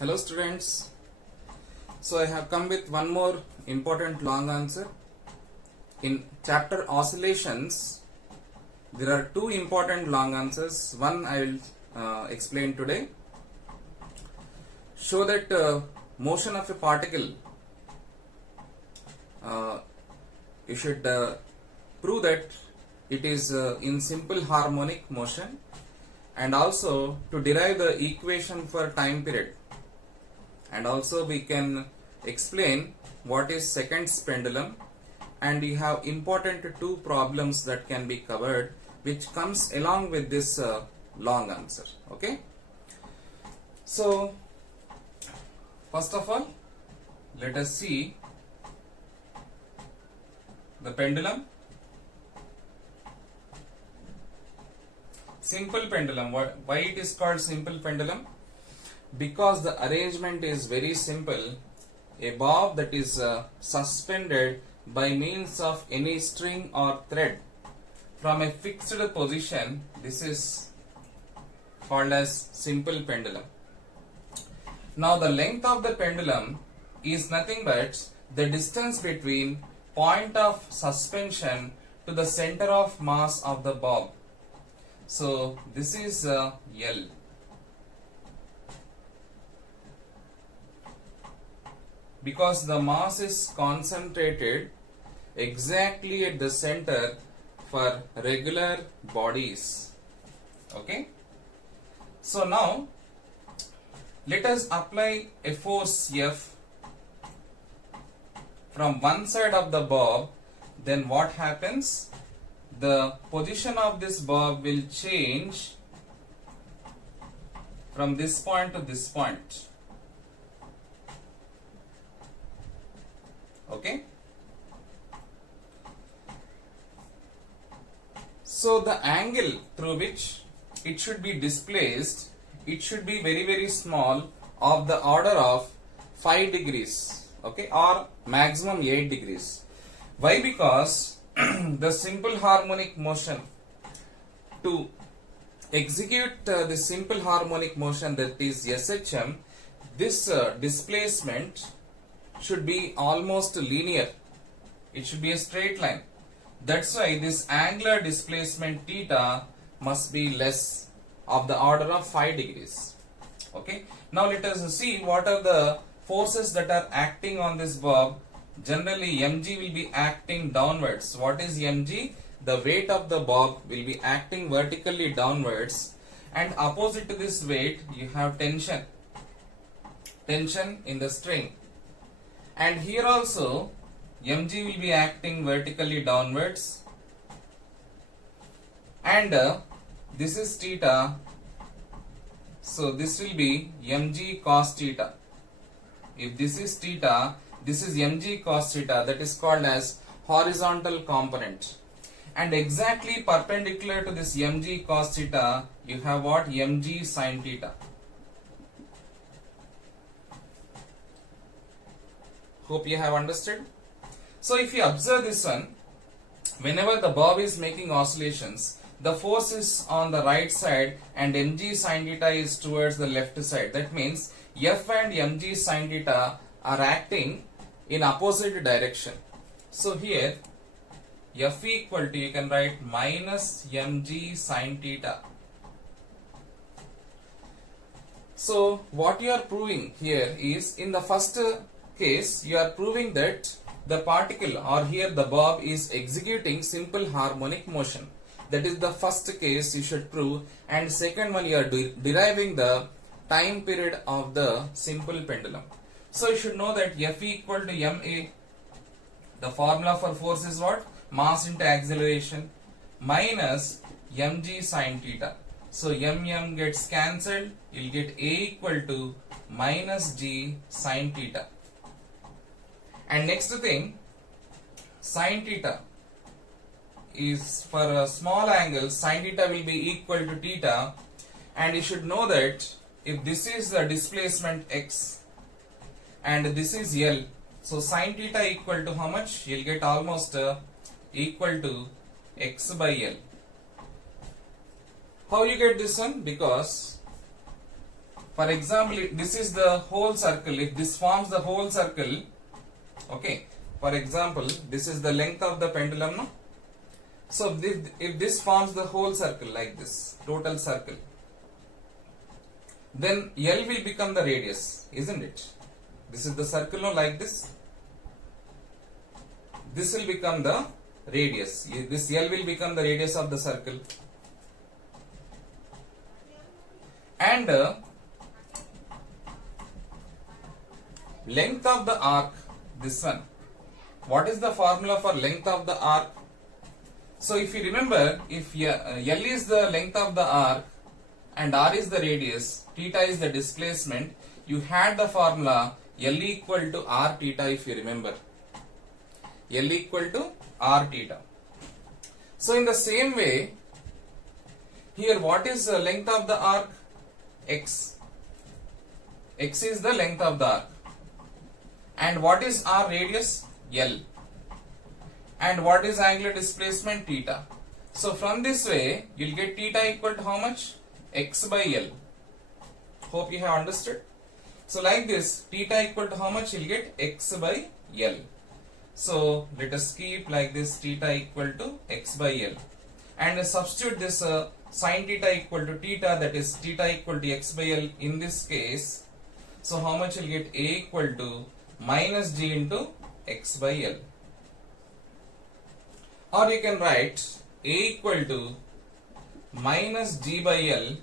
Hello students, so I have come with one more important long answer. In chapter oscillations, there are two important long answers. One I will explain today. Show that motion of a particle, you should prove that it is in simple harmonic motion, and also to derive the equation for time period. And also we can explain what is seconds pendulum, and we have important two problems that can be covered which comes along with this long answer. Okay, so first of all let us see the pendulum. Simple pendulum. Why it is called simple pendulum? Because the arrangement is very simple. A bob that is suspended by means of any string or thread from a fixed position, this is called as simple pendulum. Now the length of the pendulum is nothing but the distance between point of suspension to the center of mass of the bob. So this is L. Because the mass is concentrated exactly at the center for regular bodies. Okay. So now let us apply a force F from one side of the bob. Then what happens? The position of this bob will change from this point to this point. Okay. So the angle through which it should be displaced, it should be very small, of the order of 5 degrees, okay, or maximum 8 degrees. Why? Because the simple harmonic motion, to execute the simple harmonic motion, that is SHM, this displacement should be almost linear. It should be a straight line. That's why this angular displacement theta must be less, of the order of 5 degrees. Okay. Now let us see what are the forces that are acting on this bob. Generally mg will be acting downwards. What is mg? The weight of the bob will be acting vertically downwards, and opposite to this weight you have tension in the string. And here also mg will be acting vertically downwards, and this is theta, so this will be mg cos theta. If this is theta, this is mg cos theta, that is called as horizontal component. And exactly perpendicular to this mg cos theta, you have what? Mg sin theta. Hope you have understood. So if you observe this one, whenever the bob is making oscillations, the force is on the right side and mg sin theta is towards the left side. That means F and mg sin theta are acting in opposite direction. So here F equal to, you can write minus mg sin theta. So what you are proving here is, in the first case you are proving that the particle, or here the bob, is executing simple harmonic motion. That is the first case you should prove. And second one, you are deriving the time period of the simple pendulum. So you should know that F equal to ma. The formula for force is what? Mass into acceleration minus mg sin theta. So mm gets cancelled. You'll get A equal to minus g sin theta. And next thing, sin theta is for a small angle, sin theta will be equal to theta. And you should know that if this is the displacement x and this is L, so sin theta equal to how much? You'll get almost equal to x by L. How you get this one? Because For example, if this is the whole circle, if this forms the whole circle, okay, for example, this is the length of the pendulum, no? So if this forms the whole circle like this, total circle, then L will become the radius, isn't it? This is the circle, no, like this. This will become the radius. This L will become the radius of the circle. And length of the arc, this one. What is the formula for length of the arc? So if you remember, if L is the length of the arc and R is the radius, theta is the displacement, you had the formula L equal to R theta, if you remember. L equal to R theta. So in the same way, here what is the length of the arc? X. X is the length of the arc. And what is R radius? L. And what is angular displacement? Theta. So from this way, you'll get theta equal to how much? X by L. Hope you have understood. So like this, theta equal to how much? You'll get X by L. So let us keep like this, theta equal to X by L. And substitute this sin theta equal to theta, that is theta equal to X by L in this case. So how much you'll get? A equal to minus G into X by L. Or you can write A equal to minus G by L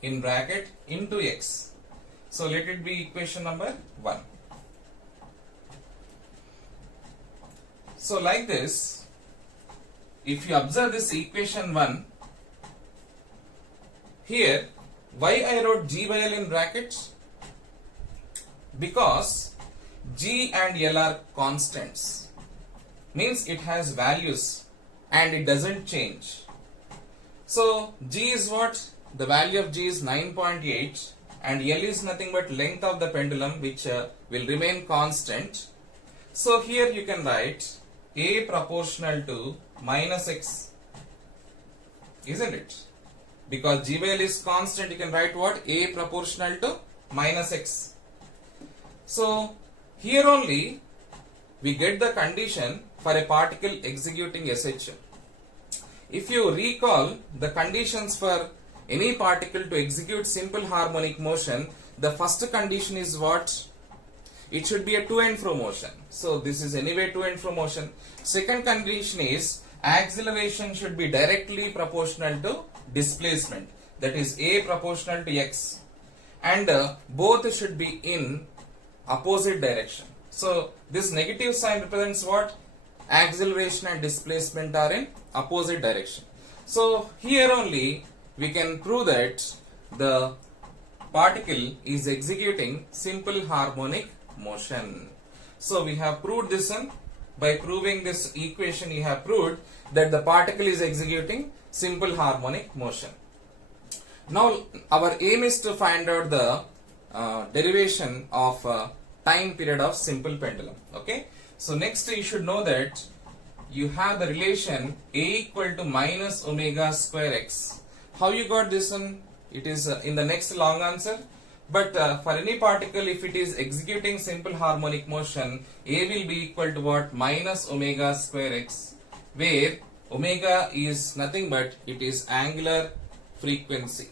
in bracket into X. So let it be equation number 1. So like this, if you observe this equation 1, here why I wrote G by L in brackets? Because G and L are constants. Means it has values and it doesn't change. So G is what? The value of G is 9.8 and L is nothing but length of the pendulum, which will remain constant. So here you can write A proportional to minus X, isn't it? Because G by L is constant, you can write what? A proportional to minus X. So here only we get the condition for a particle executing SHM. If you recall the conditions for any particle to execute simple harmonic motion, the first condition is what? It should be a to and fro motion. So this is anyway to and fro motion. Second condition is acceleration should be directly proportional to displacement. That is A proportional to X. And both should be in opposite direction. So this negative sign represents what? Acceleration and displacement are in opposite direction. So here only we can prove that the particle is executing simple harmonic motion. So we have proved this one. By proving this equation, you have proved that the particle is executing simple harmonic motion. Now our aim is to find out the derivation of time period of simple pendulum. Okay. So next you should know that you have the relation A equal to minus omega square X. How you got this one? It is in the next long answer. But for any particle, if it is executing simple harmonic motion, A will be equal to what? Minus omega square X, where omega is nothing but it is angular frequency.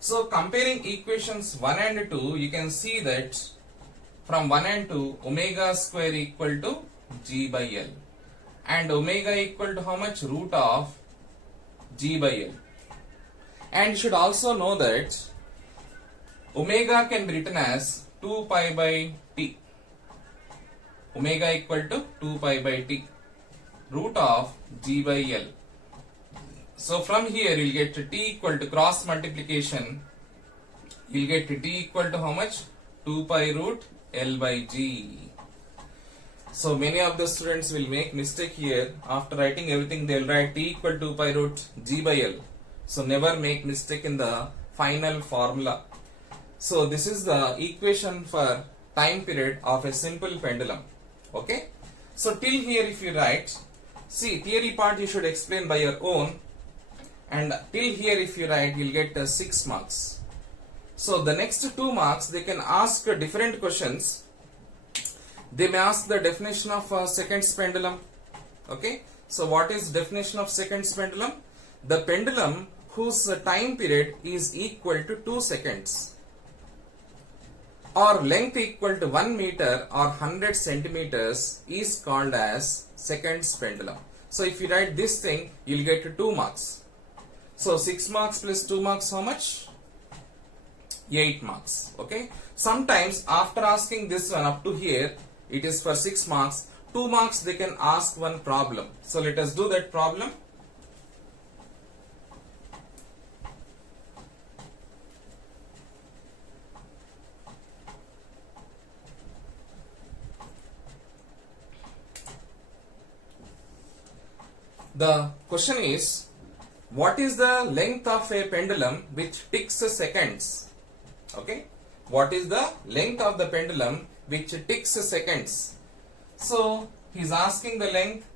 So comparing equations 1 and 2, you can see that from 1 and 2, omega square equal to G by L. And omega equal to how much? Root of G by L. And you should also know that omega can be written as 2 pi by T. Omega equal to 2 pi by T. Root of G by L. So from here you'll get T equal to cross multiplication. You'll get T equal to how much? 2 pi root L by G. So many of the students will make mistake here. After writing everything, they will write T equal to 2 pi root G by L. So never make mistake in the final formula. So this is the equation for time period of a simple pendulum. Okay. So till here if you write, see theory part you should explain by your own. And till here if you write, you'll get 6 marks. So the next 2 marks they can ask different questions. They may ask the definition of seconds pendulum. Okay. So what is definition of seconds pendulum? The pendulum whose time period is equal to 2 seconds or length equal to 1 meter or 100 centimeters is called as seconds pendulum. So if you write this thing, you'll get 2 marks. So 6 marks plus 2 marks, how much? 8 marks. Okay. Sometimes after asking this one up to here, it is for 6 marks. 2 marks they can ask one problem. So let us do that problem. The question is, what is the length of a pendulum which ticks seconds? Okay. What is the length of the pendulum which ticks seconds? So he is asking the length.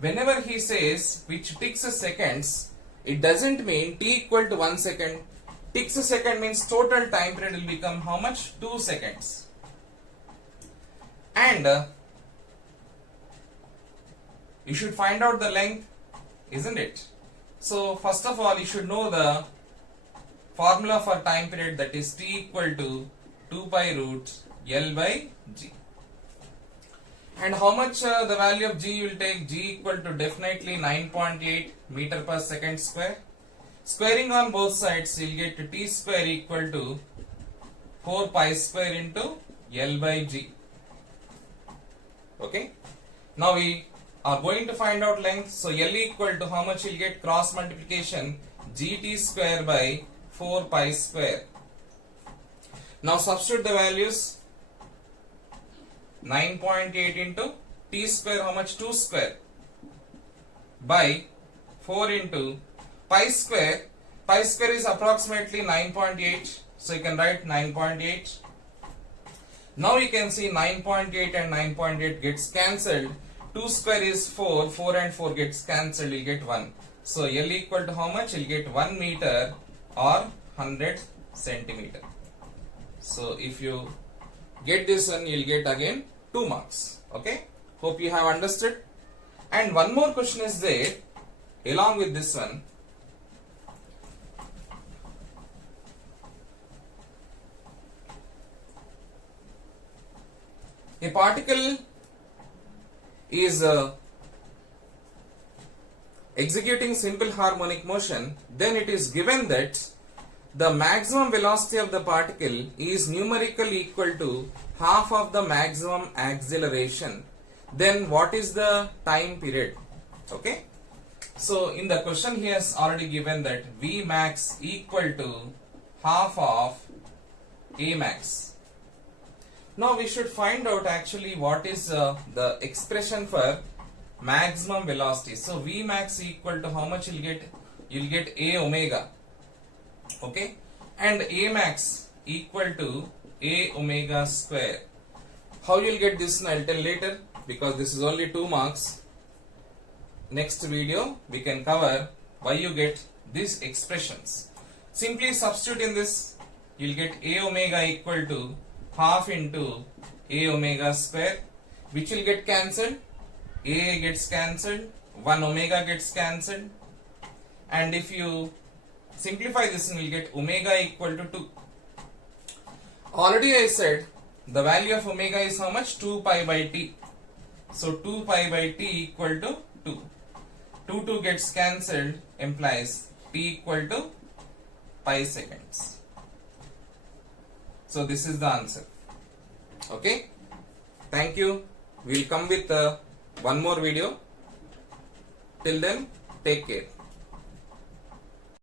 Whenever he says which ticks seconds, it doesn't mean t equal to 1 second. Ticks a second means total time period will become how much? 2 seconds. And you should find out the length, isn't it? So first of all, you should know the formula for time period, that is t equal to 2 pi root L by G. And how much the value of G you will take? G equal to definitely 9.8 meter per second square. Squaring on both sides, you will get t square equal to 4 pi square into L by G. Okay. Now we are going to find out length. So L equal to how much you will get? Cross multiplication gt square by 4 pi square. Now substitute the values. 9.8 into t square, how much? 2 square by 4 into pi square. Pi square is approximately 9.8, so you can write 9.8. Now you can see 9.8 and 9.8 gets cancelled. 2 square is 4, 4 and 4 gets cancelled, you get 1. So L equal to how much? You'll get 1 meter or 100 centimeter. So if you get this one, you'll get again 2 marks. Okay. Hope you have understood. And one more question is there along with this one. A particle is executing simple harmonic motion, then it is given that the maximum velocity of the particle is numerically equal to half of the maximum acceleration. Then what is the time period? Okay. So in the question he has already given that V max equal to half of A max. Now we should find out actually what is the expression for maximum velocity. So V max equal to how much you'll get? You'll get A omega. Okay. And A max equal to A omega square. How you'll get this I'll tell later, because this is only 2 marks. Next video we can cover why you get these expressions. Simply substitute in this. You'll get A omega equal to half into A omega square, which will get cancelled. A gets cancelled, 1 omega gets cancelled, and if you simplify this, you will get omega equal to 2. Already I said the value of omega is how much? 2 pi by t. So 2 pi by t equal to 2. 2 gets cancelled, implies t equal to pi seconds. So this is the answer. Okay. Thank you. We will come with one more video. Till then, take care.